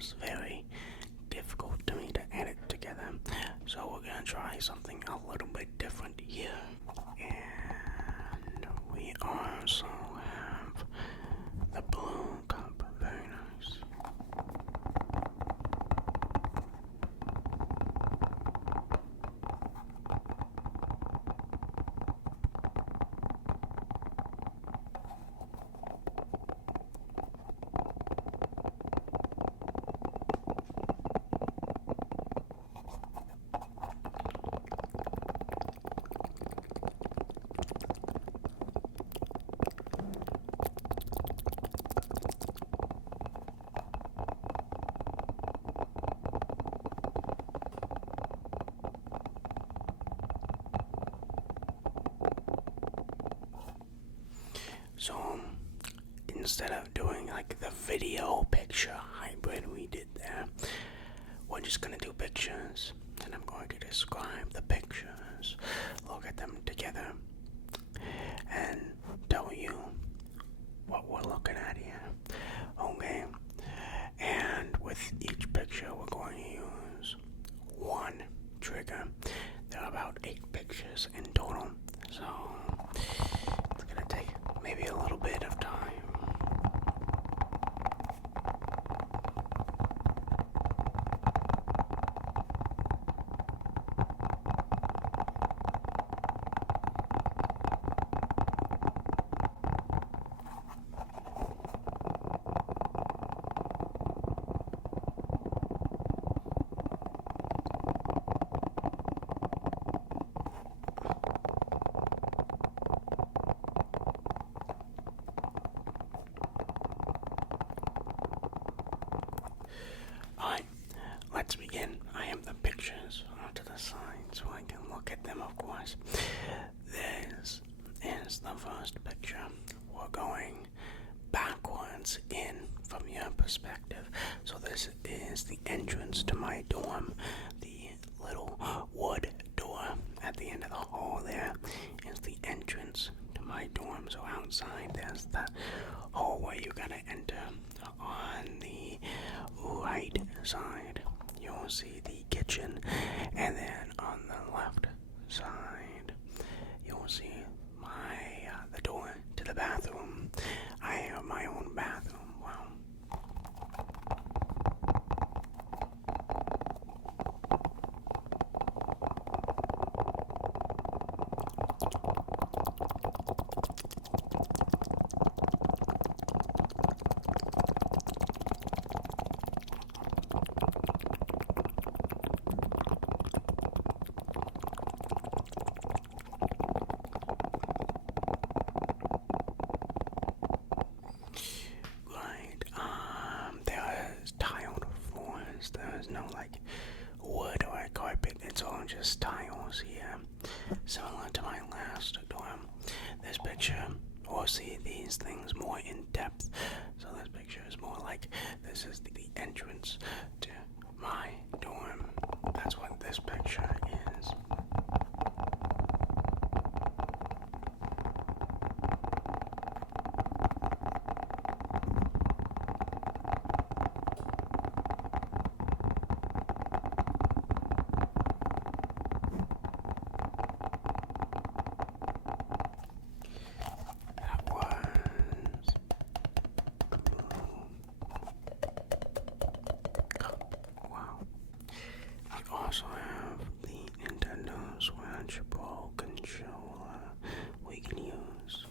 was very difficult to me to edit together. So we're gonna try something a little bit different here. And we also have the blue cup. Very nice. So instead of doing like the video picture hybrid we did there, we're just gonna do pictures, and I'm going to describe the pictures, look at them together, and tell you what we're looking at here. Okay, and with each picture we're going to use one trigger. There are about 8 pictures in total, so it's gonna take maybe a little bit of time. Alright, let's begin. I have the pictures onto the side so I can look at them, of course. This is the first picture. We're going backwards in from your perspective. So this is the entrance to my dorm. The little wood door at the end of the hall there is the entrance to my dorm. So outside there's the hallway you gotta enter. On the right side you'll see the kitchen, and then on the left side you'll see the door to the bathroom. I have my own bathroom. Wow. There's no like wood or carpet, it's all just tiles here, similar to my last dorm. This picture, we'll see these things more in depth. So this picture is more like this is the entrance to my dorm. That's what this picture is. Also have the Nintendo Switch Pro controller we can use.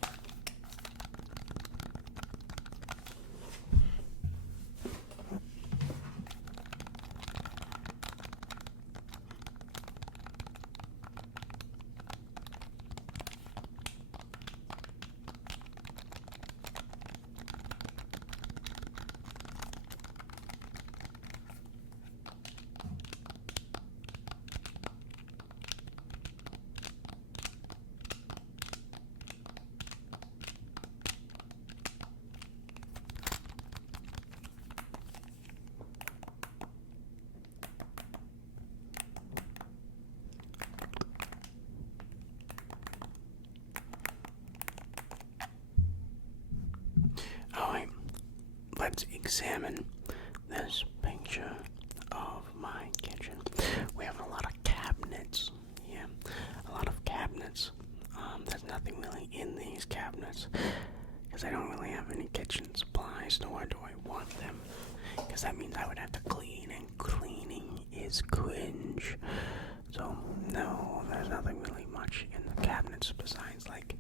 Alright, let's examine this picture. I would have to clean, and cleaning is cringe. So no, there's nothing really much in the cabinets besides like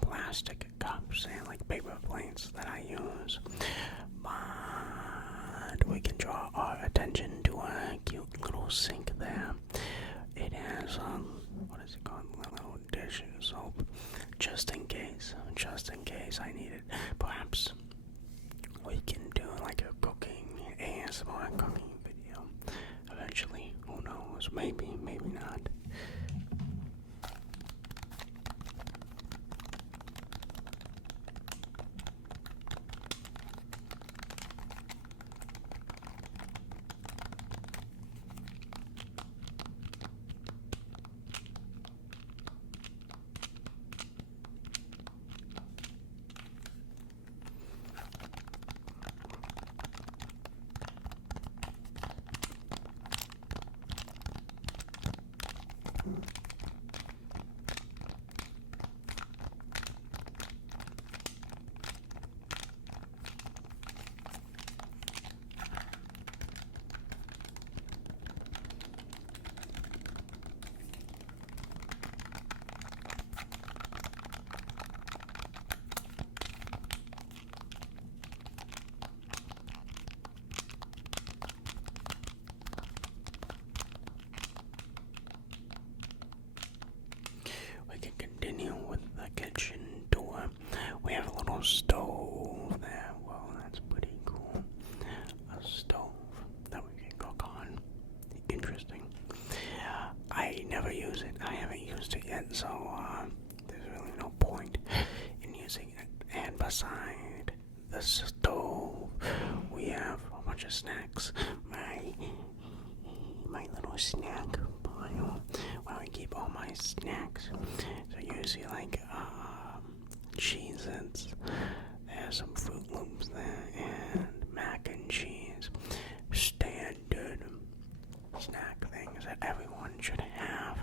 plastic cups and like paper plates that I use. But we can draw our attention to a cute little sink there. It has what is it called? A little dish soap, just in case I need it. Perhaps we can do like a cooking ASMR cooking video eventually. Who knows? Maybe not. Continue with the kitchen door. We have a little stove there. Well, that's pretty cool. A stove that we can cook on. Interesting. I never use it. I haven't used it yet, so there's really no point in using it. And beside the stove, we have a bunch of snacks. My little snack pile where I keep all my snacks. So you see like Cheez-Its, there's some Fruit Loops there, and mac and cheese. Standard snack things that everyone should have.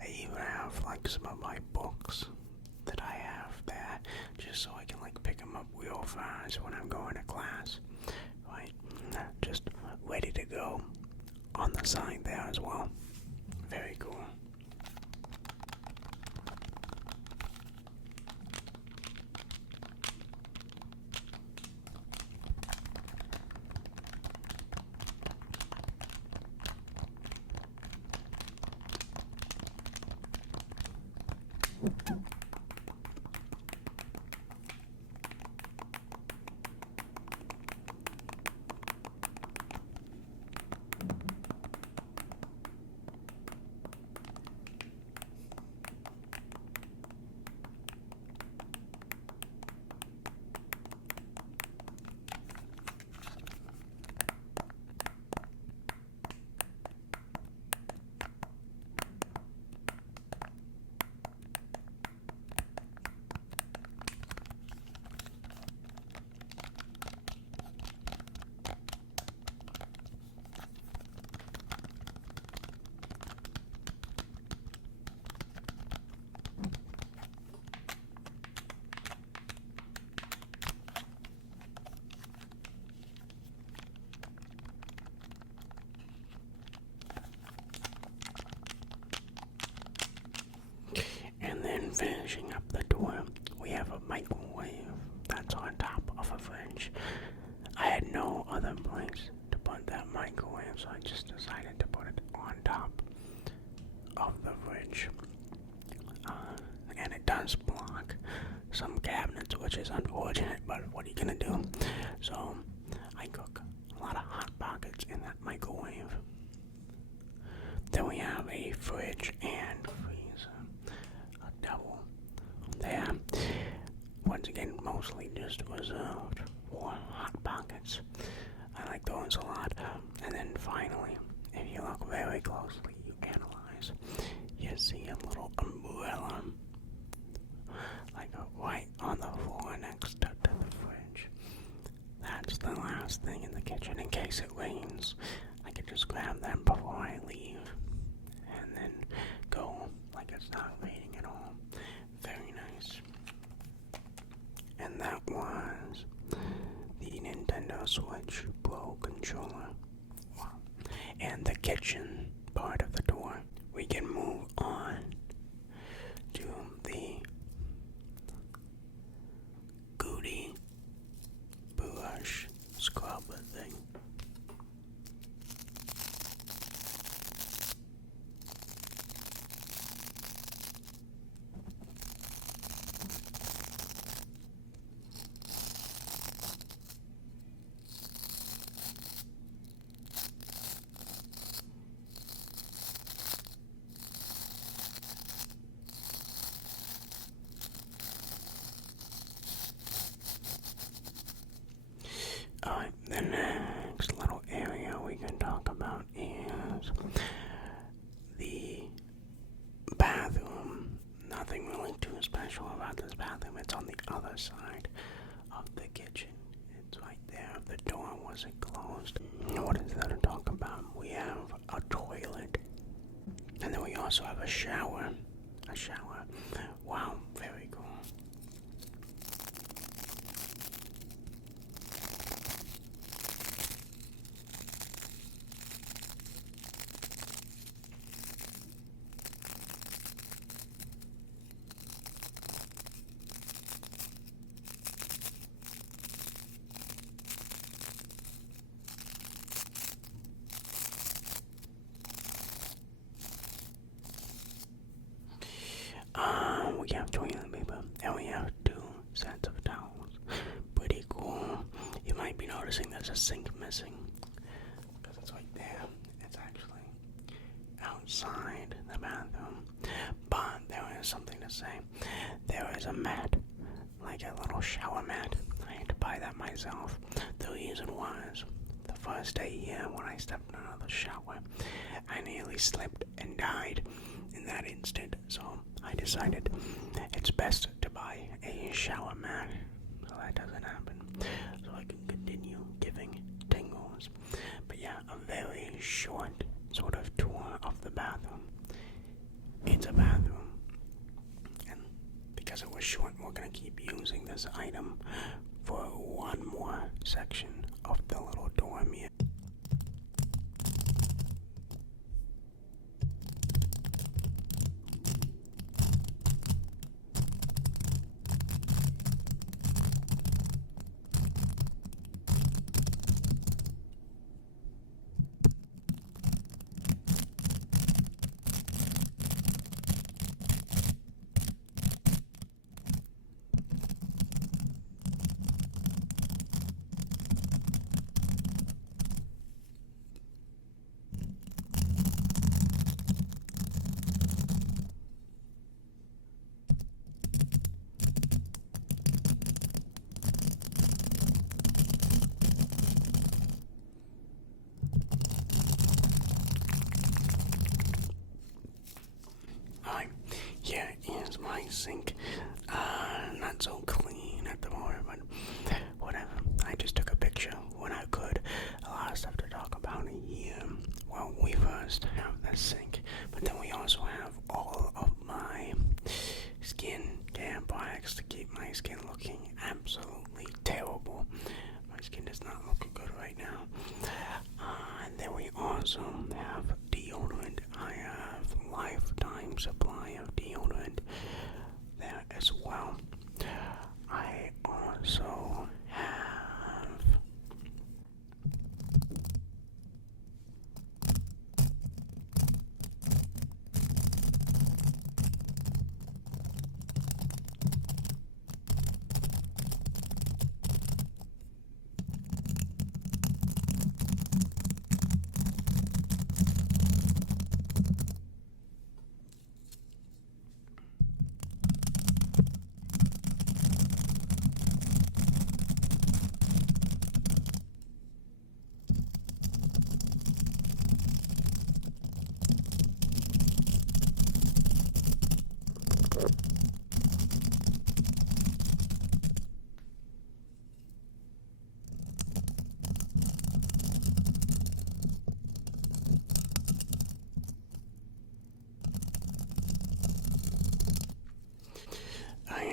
I even have like some of my books that I have there, just so I can like pick them up real fast when I'm going to class. Right, just ready to go on the side there as well. Very cool. Finishing up the door, we have a microwave that's on top of a fridge. I had no other place to put that microwave, so I just decided to put it on top of the fridge. And it does block some cabinets, which is unfortunate, but what are you gonna do? So I cook a lot of hot pockets in that microwave. Then we have a fridge and freezer, a double there. Once again, mostly just reserved for hot pockets. I like those a lot. And then finally, if you look very closely, you analyze, you see a little umbrella, like right on the floor next to the fridge. That's the last thing in the kitchen in case it rains. I can just grab them before I leave and then go like it's not raining at all. Very nice. And that was the Nintendo Nintendo Switch Pro controller. Wow. And the kitchen part of the door. We can move on to the Goody brush scrubber thing. Alright, the next little area we can talk about is the bathroom. Nothing really too special about this bathroom. It's on the other side of the kitchen. It's right there. The door wasn't closed. What is there to talk about? We have a toilet. And then we also have a shower. A shower. Wow, very cool. We have toilet paper, and we have 2 sets of towels. Pretty cool. You might be noticing there's a sink missing, because it's right there. It's actually outside the bathroom. But there is something to say. There is a mat, like a little shower mat. I had to buy that myself. The reason was, the first day here, when I stepped out of the shower, I nearly slipped and died in that instant. So I decided it's best to buy a shower mat so that doesn't happen, so I can continue giving tingles. But yeah, a very short sort of tour of the bathroom. It's a bathroom, and because it was short, we're gonna keep using this item for one more section of the little dorm here. Here is my sink. Not so clean at the moment, but whatever. I just took a picture when I could. A lot of stuff to talk about here. Well, we first have the sink, but then we also have all of my skin care products to keep my skin looking absolutely terrible. My skin does not look good right now. And then we also have deodorant. I have lifetime supply of deodorant there as well. I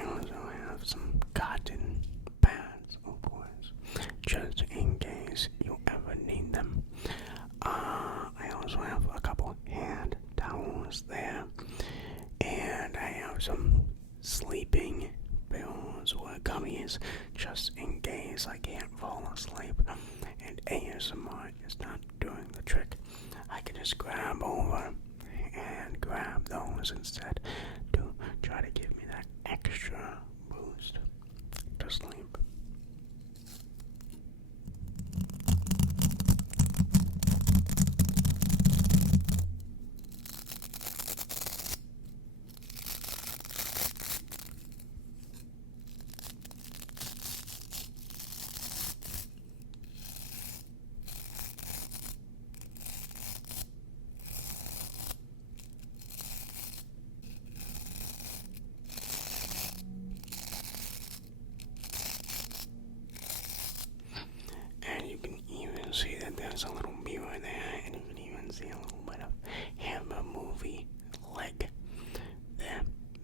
also have some cotton pads, of course, just in or some sleeping pills or gummies just in case I can't fall asleep and ASMR is not doing the trick. I can just grab over and grab those instead to try to give me that extra boost to sleep. And you can even see that there's a little mirror there, and you can even see a little bit of Hammer movie leg there,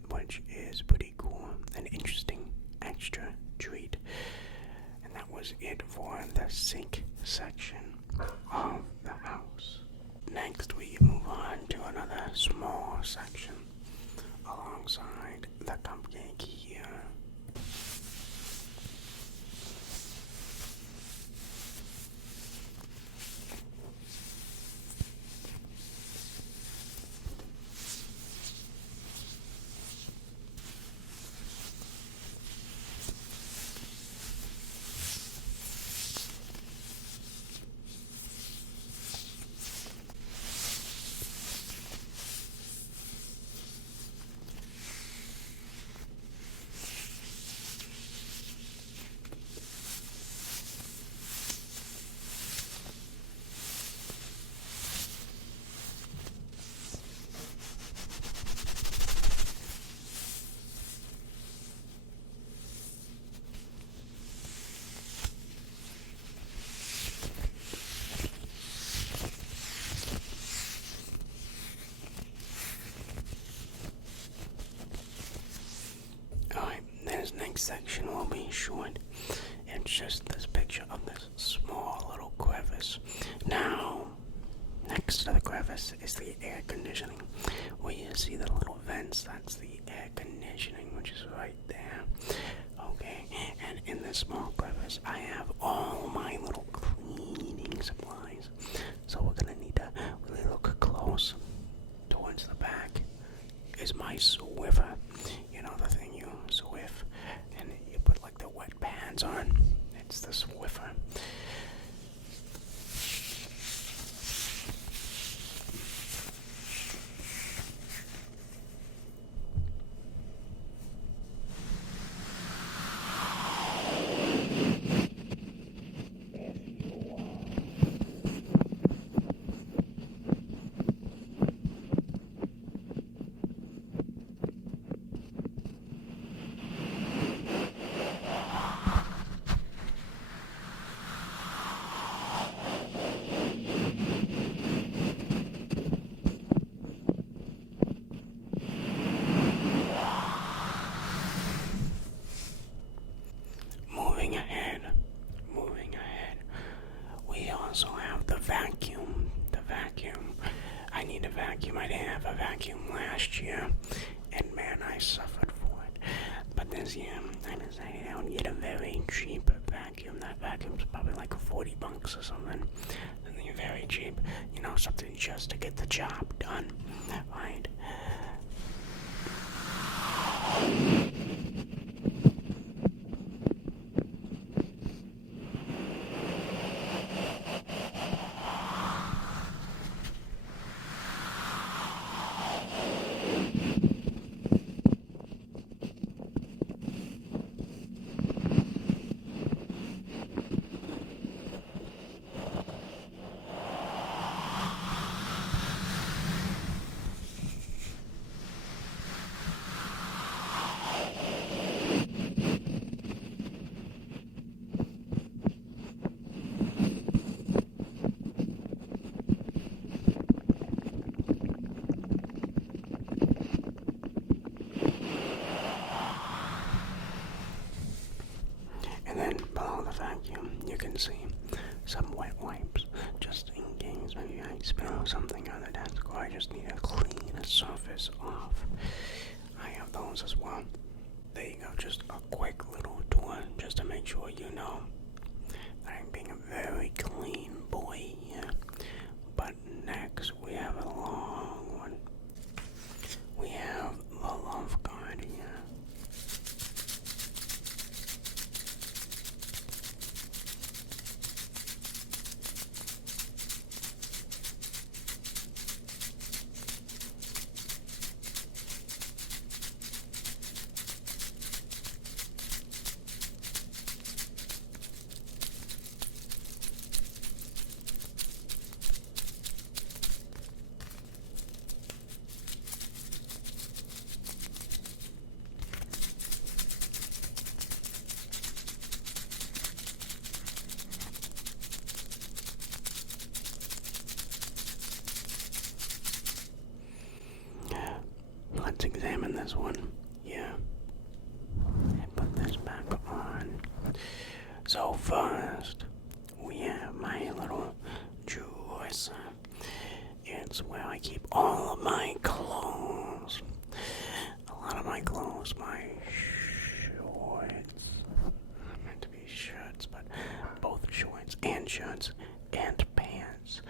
which is pretty cool, an interesting extra treat. And that was it for the sink section of the house. Next we move on to another small section alongside the cupcake here. This next section will be short. It's just this picture of this small little crevice. Now, next to the crevice is the air conditioning. Where you see the little vents, that's the air conditioning, which is right there. Okay, and in this small crevice, I have all my little cleaning supplies. So we're gonna need to really look close. Towards the back is my Swiffer. You know, the thing you Swift and you put like the wet pads on. It's the Swiffer. Moving ahead, we also have the vacuum. I need a vacuum. I didn't have a vacuum last year, and man, I suffered for it. But this year, I decided I would get a very cheap vacuum. That vacuum's probably like $40 or something. Something very cheap, you know, something just to get the job done, right? And then below the vacuum, you can see some wet wipes, just in case maybe I spill something on the desk or I just need to clean a surface off. I have those as well. There you go, just a quick little tour just to make sure you know that I'm being a very clean boy here. But next we have a long one. We have the love card here. Let's examine this one. Yeah. And put this back on. So first, we have my little dresser. It's where I keep all of my clothes. A lot of my clothes, my shorts. Meant to be shirts, but both shorts and pants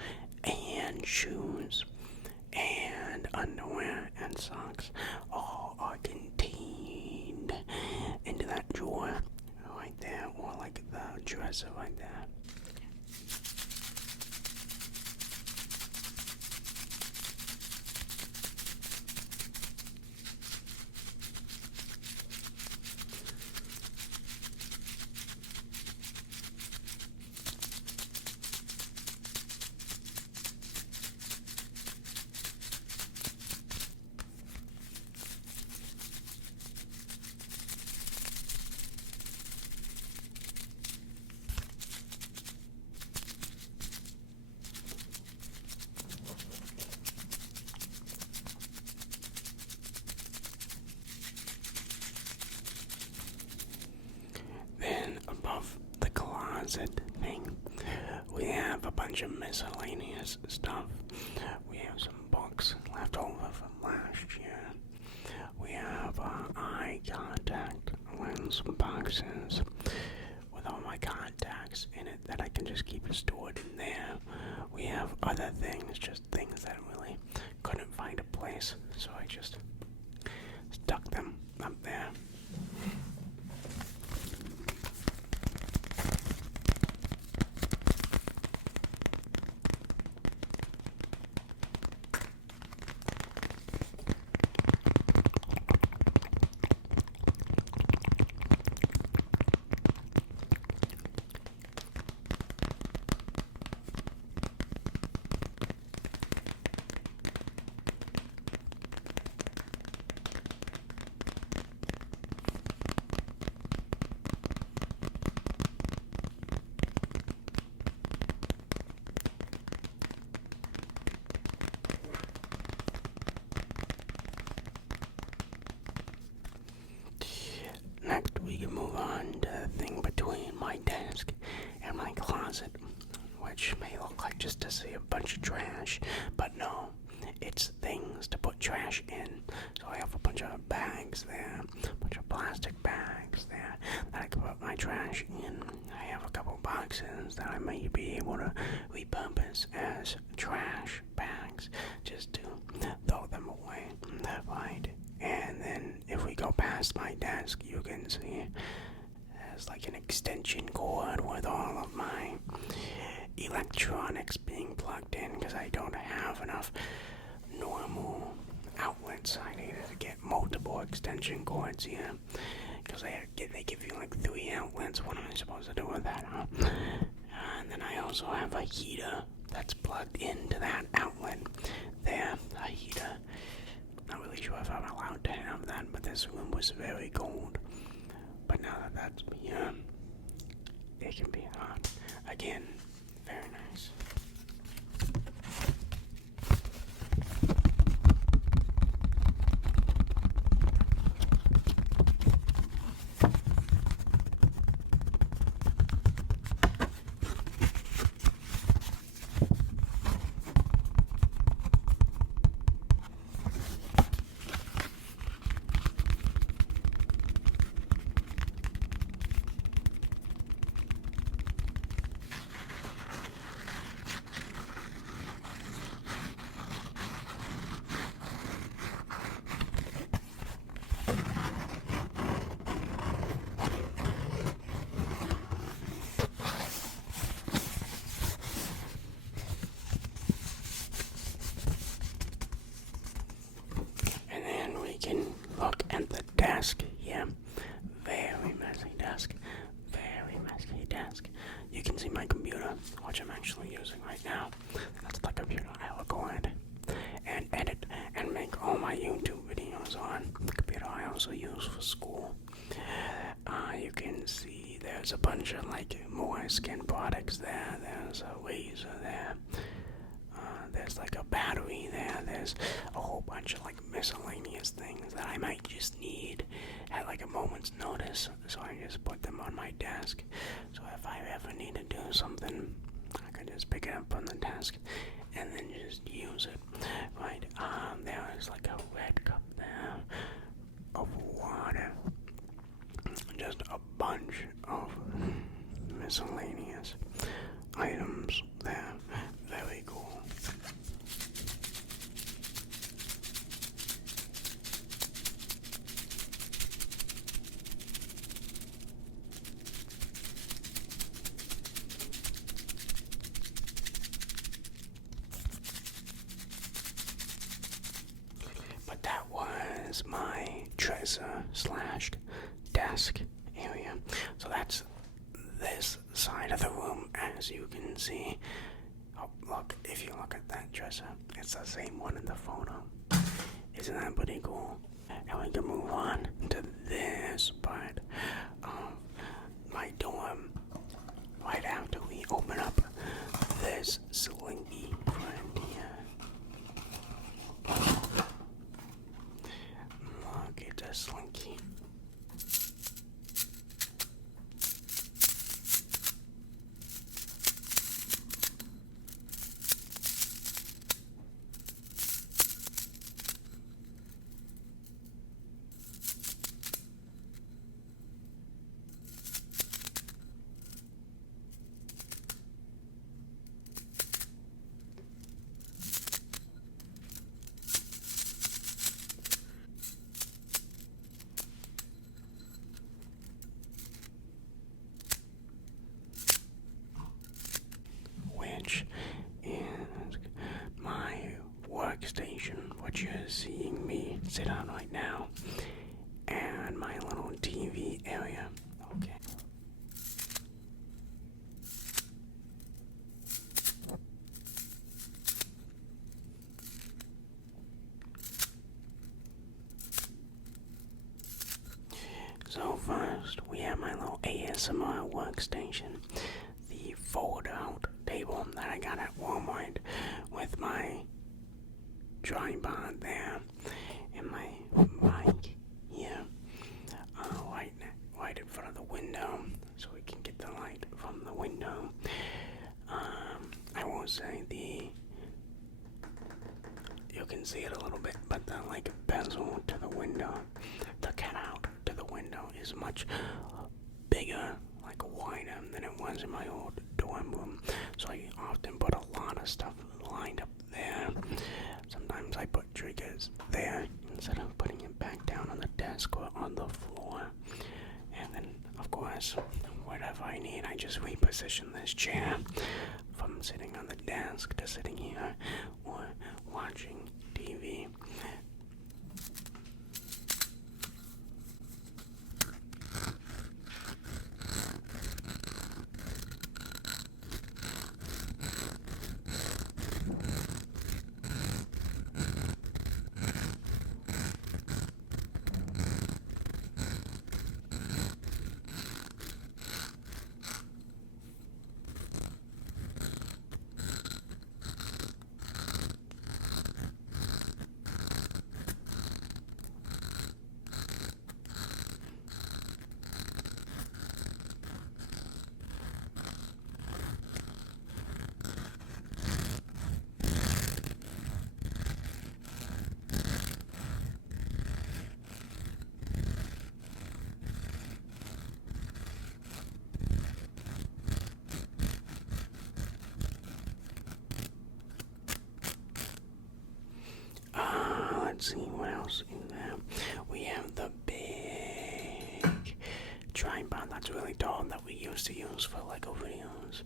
and shoes and underwear and socks all are contained into that drawer right there, or like the dresser right there. Above the closet thing, we have a bunch of miscellaneous stuff. We have some books left over from last year. We have eye contact lens boxes with all my contacts in it that I can just keep stored in there. We have other things, just things that really couldn't find a place, so I just stuck them up there. Next, we can move on to the thing between my desk and my closet, which may look like just a bunch of trash, but no, it's things to put trash in. So I have a bunch of bags there, a bunch of plastic bags there that I can put my trash in. I have a couple boxes that I may be able to repurpose as trash bags, just to throw them away, right? And then if we go past my desk, you can see there's like an extension cord with all of my electronics being plugged in, because I don't have enough normal outlets. I needed to get multiple extension cords here, because they give you like 3 outlets. What am I supposed to do with that, huh? And then I also have a heater that's plugged into that outlet there, a heater. Not really sure if I'm allowed to have that, but this room was very cold. But now that that's here, it can be hot. Again, very nice. also use for school. You can see there's a bunch of like more skin products there. There's a razor there. There's like a battery there. There's a whole bunch of like miscellaneous things that I might just need at like a moment's notice. So I just put them on my desk. So if I ever need to do something, I can just pick it up on the desk and then just use it. Right? There is like a red cup there of water. Just a bunch of miscellaneous items there. Very cool. But that was my dresser slash desk area. So that's this side of the room, as you can see. Oh, look, if you look at that dresser, it's the same one in the photo. Isn't that pretty cool? And we can move on to this part of my dorm right after we open up this slinky friend here. Look, it's a slinky. Which is my workstation, what you're seeing me sit on right now, and my little TV area. Okay. So first, we have my little ASMR workstation, the fold-out table that I got at Walmart with my tripod there and my mic here, right in front of the window, so we can get the light from the window. I won't say you can see it a little bit, but the like bezel to the window, the cutout to the window is much bigger, like wider than it was in my old dorm room. So I often put a lot of stuff lined up there. Sometimes I put triggers there instead of putting it back down on the desk or on the floor. And then, of course, whatever I need, I just reposition this chair from sitting on the desk to sitting here or watching TV. Let's see what else in there. We have the big tripod that's really tall that we used to use for Lego videos.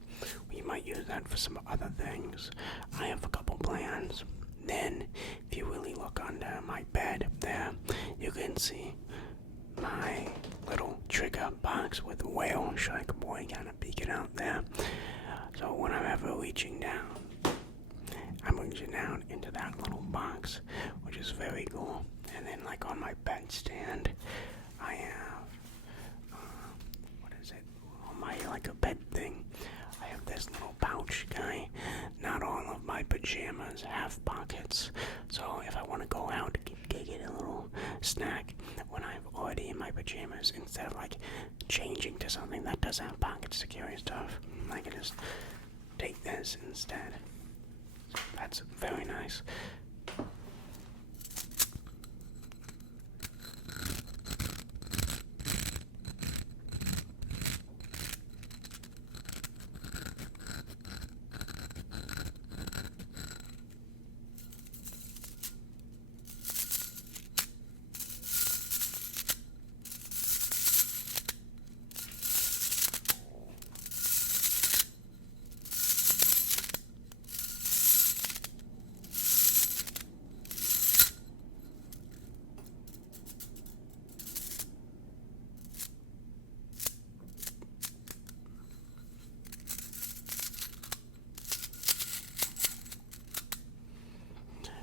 We might use that for some other things. I have a couple plans. Then, if you really look under my bed there, you can see my little trigger box with whale shark boy kind of peeking out there. So when I'm ever reaching down, I'm reaching down into that little box, which is very cool. And then like on my bedstand, I have, what is it, on my, like a bed thing, I have this little pouch guy. Not all of my pajamas have pockets, so if I want to go out to get a little snack when I'm already in my pajamas, instead of like changing to something that doesn't have pockets to carry stuff, I can just take this instead. So that's very nice.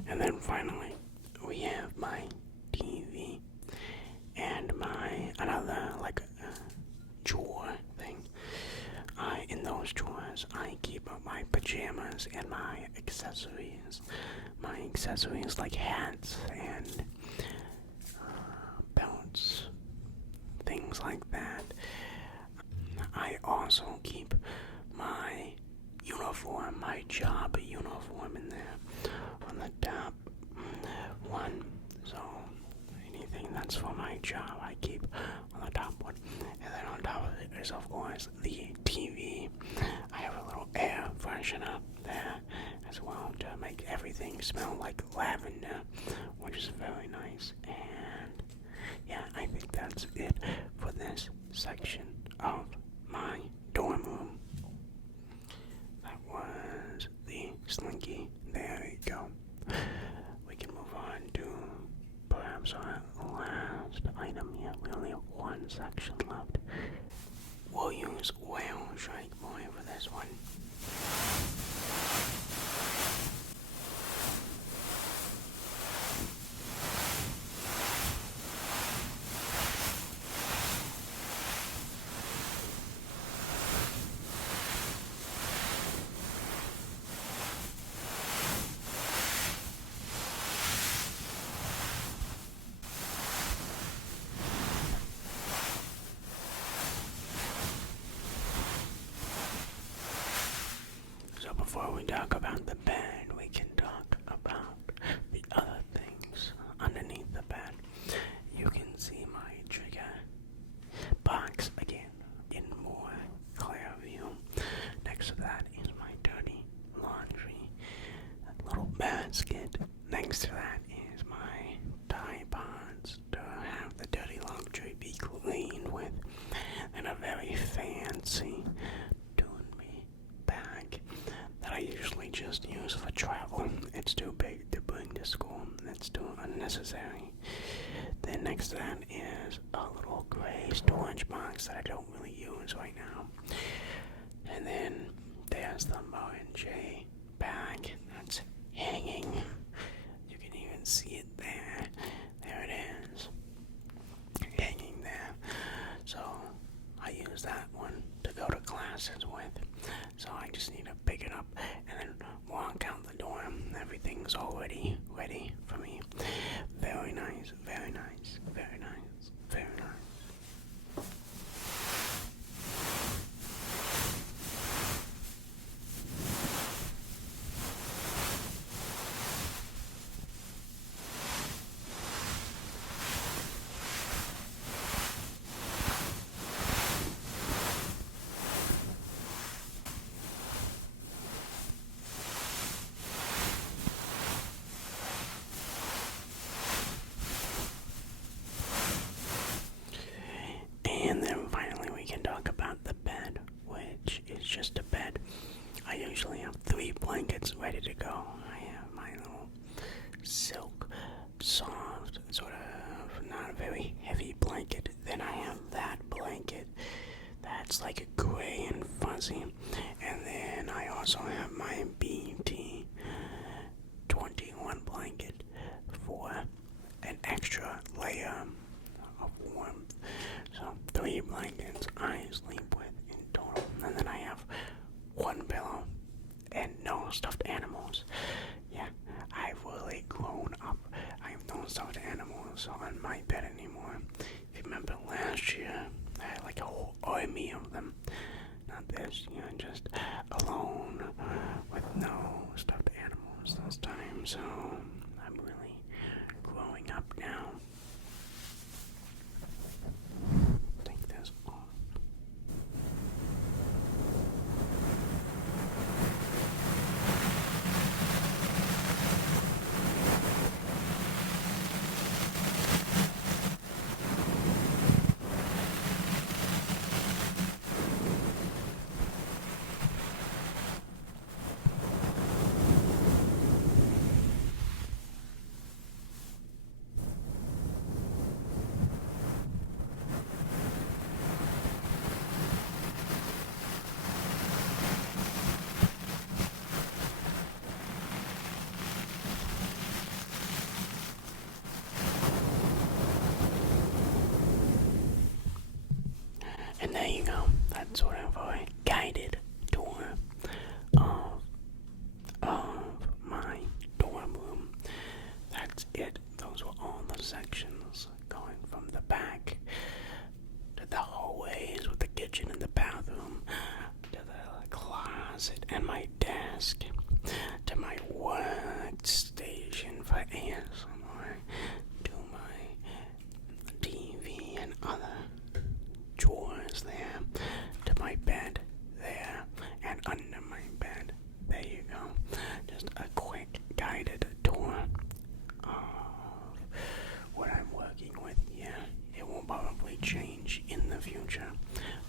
And then finally, we have my TV and my another like drawer thing. In those drawers, I keep my pajamas and my accessories. My accessories like hats and belts, things like that. I also keep my uniform, my job uniform in there on the top one. So anything that's for my job, I keep on the top one. And then on top of it is, of course, the TV. I have a little air freshener there as well to make everything smell like lavender, which is very nice. And yeah, I think that's it for this section of my dorm room. That was the Slinky. There you go. We can move on to perhaps our last item here. We only have one section left. We'll use Whale Strike Boy for this one. Before we talk about the bed, we can talk about the other things underneath the bed. You can see my trigger box again in more clear view. Next to that is my dirty laundry, that little basket. Next to that is my Tide Pods to have the dirty laundry be cleaned with, and a very fancy bag that I usually just use for travel. It's too big to bring to school. It's too unnecessary. Then next to that is a little gray storage box that I don't really use right now. And then there's the J bag that's hanging. You can even see it there. There it is. Hanging there. So I use that one to go to classes with. So I just need to pick it up and then walk out the door. Everything's already ready for me. Very nice, very nice, very nice, very nice. And then finally we can talk about the bed, which is just a bed. I usually have 3 blankets ready to go. I have my little silk, soft, sort of not very heavy blanket. Then I have that blanket that's like gray and fuzzy. And then I also have my BT 21 blanket for an extra sort of a guided tour of my dorm room. That's it. Those were all the sections going from the back to the hallways with the kitchen and the bathroom, to the closet and my desk, to my workstation for ASMR, to my TV and other drawers there, to my bed there, and under my bed. There you go. Just a quick guided tour of what I'm working with here. It will probably change in the future,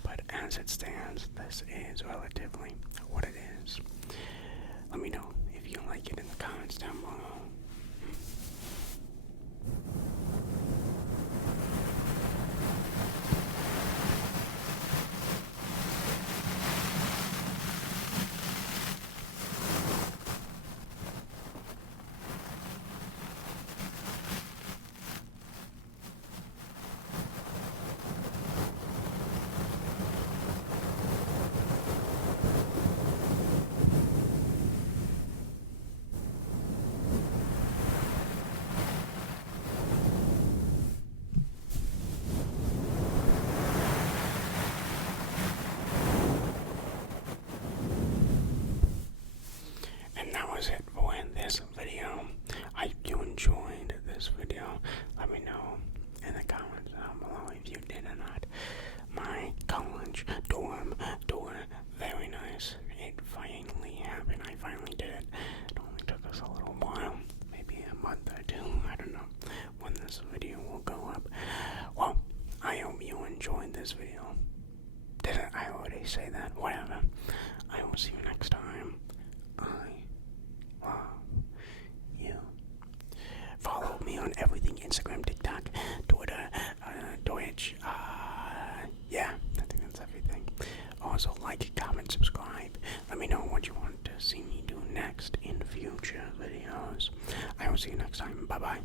but as it stands, this is relatively what it is. Let me know if you like it in the comments down below. And that was it for this video. I hope you enjoyed this video. Let me know in the comments down below if you did or not. My college dorm tour, very nice. It finally happened. I finally did it. It only took us a little while, maybe a month or two. I don't know when this video will go up. Well, I hope you enjoyed this video. Didn't I already say that? Whatever. I will see you next time. I love you. Follow me on everything: Instagram, TikTok, Twitter, Twitch. Yeah, I think that's everything. Also, like, comment, subscribe. Let me know what you want to see me do next in future videos. I will see you next time. Bye bye.